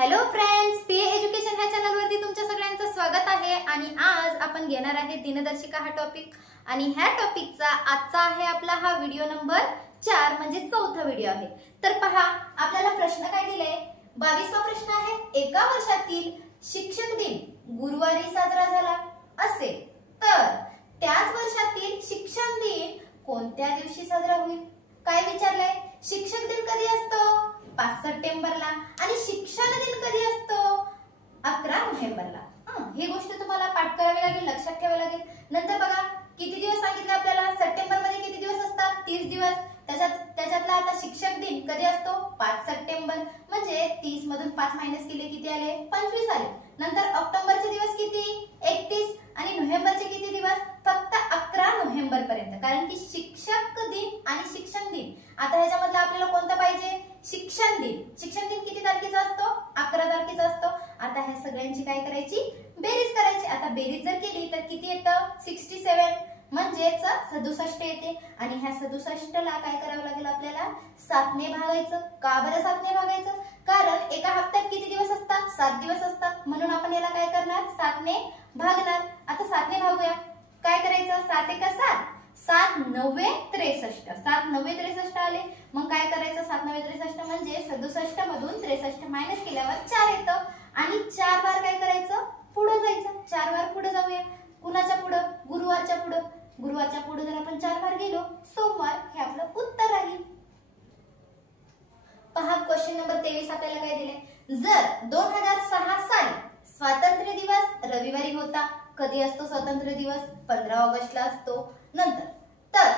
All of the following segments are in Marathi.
हॅलो फ्रेंड्स, पीए एज्युकेशन ह्या चॅनलवरती तुमच्या सगळ्यांचं स्वागत आहे। आणि आज आपण घेणार आहे दिनदर्शिका हा टॉपिक। आणि ह्या टॉपिकचा आजचा आहे आपला हा व्हिडिओ नंबर 4 म्हणजे चौथा व्हिडिओ आहे। तर पहा, आपल्याला प्रश्न काय दिलाय, 22वा प्रश्न आहे, एका वर्षातील शिक्षक दिन गुरुवारी साजरा झाला असेल तर त्याच वर्षातील शिक्षण दिन कोणत्या दिवशी साजरा होईल? काय विचारलंय? शिक्षक दिन कधी असतो? 5 सप्टेंबरला। आणि शिक्षण दिन कधी असतो? 11 नोव्हेंबरला। ही गोष्ट तुम्हाला पाठ करावी लागेल, लक्षात ठेवावी लागेल। नंतर बघा, किती दिवस सांगितले आपल्याला? सप्टेंबर मध्ये किती दिवस असतात? 30 दिवस। त्याच्यातला आता शिक्षक दिन कधी असतो? 5 सप्टेंबर। म्हणजे 30 मधून 5 मायनस केले किती आले? 25 आले। नंतर ऑक्टोबरचे दिवस किती? 31। आणि नोव्हेंबरचे किती दिवस? फक्त 11 नोव्हेंबर पर्यंत। कारण की शिक्षक दिन आणि शिक्षण दिन, आता ह्याच्यामधला आपल्याला कोणता पाहिजे? शिक्षण दिन। शिक्षण दिन किती तारखेचा असतो? 11 तारखेचा असतो। आता ह्या सगळ्यांची काय करायची? बेरीज करायची। आता बेरीज जर केली तर किती येतं? 67 म्हणजेच 67 येते। आणि ह्या 67 ला काय करावं लागेल आपल्याला? 7 ने भागायचं। का बरं 7 ने भागायचं? कारण एका हप्त्यात किती दिवस असतात? 7 दिवस असतात। म्हणून आपण याला काय करणार? 7 ने भागणार। आता 7 ने भागूया। काय करायचं? 7 एका 7, 7 9 63, 7 9 63 आले। मग काय करायचं? 7 9 63 म्हणजे 67 मधून 63 मायनस केल्यावर 4 येतं। आणि 4 बार काय करायचं? पुढे जायचं। 4 बार पुढे जाऊया। कुणाच्या पुढे? गुरुवारच्या पुढे। गुरुवारच्या पुढे जर आपण 4 बार गेलो, सोमवार हे आपलं उत्तर राहील। पहा, क्वेश्चन नंबर 23 आपल्याला काय दिले? जर 2006 साली स्वातंत्र्य दिवस रविवारी होता, कधी असतो स्वातंत्र्य दिवस? 15 ऑगस्टला असतो। नंतर तर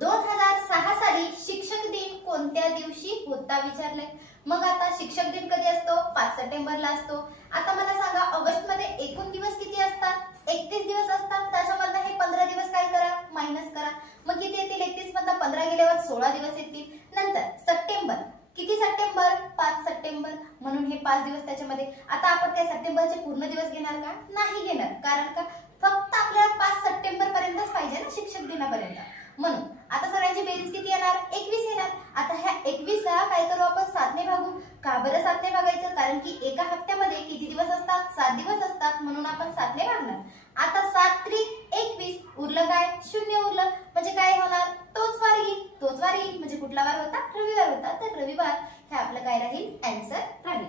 2006 साली शिक्षक दिन कोणत्या दिवशी होता विचारले। मग आता शिक्षक दिन कधी असतो? 5 सप्टेंबरला असतो। आता मला सांगा, ऑगस्ट मध्ये एकूण दिवस किती असतात? 31 दिवस असतात। त्याच्यामधून हे 15 दिवस काय करा? मायनस करा। मग किती येतील? 31 मधून 15 गेल्यावर 16 दिवस येतील। नंतर सप्टेंबर, किती सप्टेंबर? 5 सप्टेंबर, म्हणून हे 5 दिवस त्याच्यामध्ये। आता आपण काय सप्टेंबरचे पूर्ण दिवस घेणार का? नाही घेणार। कारण का? फक्त आपल्याला 5 सप्टेंबर पर्यंतच पाहिजे ना शिक्षक दिनापर्यंत। म्हणून आता सगळ्यांची बेरीज किती येणार? 21 येणार। आता ह्या 21 ला काय करू आपण? 7 ने भागू। का बरं 7 ने भागायचं? कारण की एका हप्त्यामध्ये किती दिवस असतात? 7 दिवस असतात। म्हणून आपण 7 ने भागणार। आता 7 त्रिक 21, उरलं काय? 0 उरलं। म्हणजे काय होणार? तोच वार येईल। तोच वार येईल म्हणजे कुठला वार होता? रविवार होता। तर रविवार हे आपलं काय राहील? आन्सर राहील।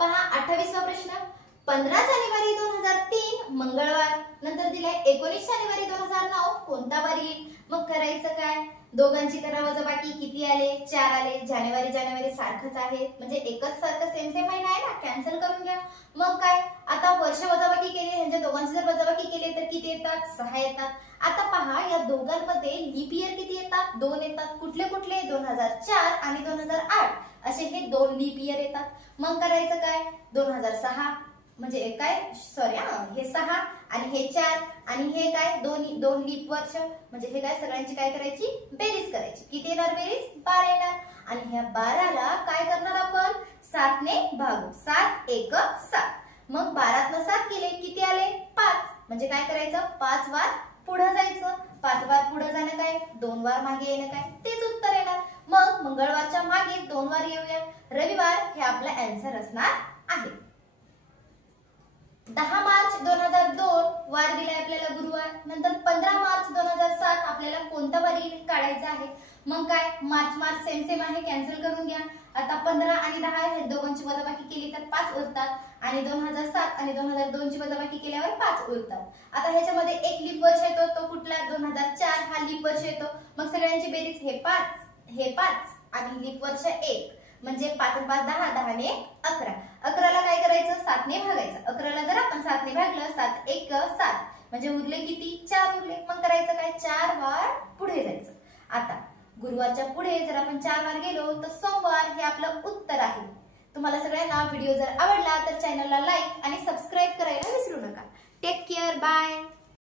पहा, 28वा प्रश्न, 15 जानेवारी 2003 मंगळवार, नंतर दिलाय 19 जानेवारी 2009 कोणता वार येईल? मग करायचं काय? दोघांची करा वजाबाकी, किती आले? 4 आले। जानेवारी जानेवारी सारखंच आहे, म्हणजे एकच सारखं सेम सेम महिना आहे ना, कॅन्सल करून घ्या। मग काय? आता वर्ष वजाबाकी केली, म्हणजे दोघांची जर वजाबाकी केली तर किती येतात? 6 येतात। आता पहा, या दोघांमध्ये लीप इयर किती येतात? 2 येतात। कुठले कुठले? 2004 आणि 2008 असे हे 2 लीप इयर येतात। मग करायचं काय? 2006 म्हणजे काय? सॉरी, हे 6 आणि हे 4 आणि हे काय? 2 लीप वर्ष, म्हणजे हे काय? सगळ्यांची काय करायची? बेरीज करायची। किती येणार बेरीज? 12 येणार। आणि ह्या 12ला काय करणार आपण? 7 ने भागू। 7 1 7, मग 12 तनं 7 केले, किती आले? 5। म्हणजे काय करायचं? 5 वार पुढे जायचं। 5 वार पुढे जाणं काय? 2 वार मागे येणं काय? तेच उत्तर येणार। मग मंगळवारच्या मागे 2 वार येऊया। रविवार हे आपला आन्सर असणार आहे। 10 मार्च 2002 वार दिलाय आपल्याला गुरुवार। नंतर 15 मार्च 2007 आपल्याला कोणता वार काढायचा आहे? मग काय? मार्च मार्च सेम सेम आहे, कॅन्सल करून घ्या। आता 15 आणि 10 हे दोघांची वजाबाकी केली तर 5 उरतात। आणि 2007 आणि 2002 ची वजाबाकी केल्यावर 5 उरतात। आता ह्याच्यामध्ये एक लीप वर्ष येतो, तो कुठला? 2004 हा लीप वर्ष येतो। मग सगळ्यांची बेरीज हे 5 आणि लीप वर्ष 1, म्हणजे 5 आणि 5 10, 10 ने 11। 11ला काय करायचं? 7 ने भागायचं। 11ला जर आपण 7 ने भागलं, 7 1 7, म्हणजे उरले किती? 4 उरले। मग करायचं काय? 4 वार पुढे जायचं। आता गुरुवारच्या पुढे जर आपण 4 वार गेलो तर सोमवार हे आपलं उत्तर आहे। तुम्हाला सगळ्यांना व्हिडिओ जर आवडला तर चॅनलला लाईक आणि सबस्क्राईब करायला विसरू नका। Take care, bye.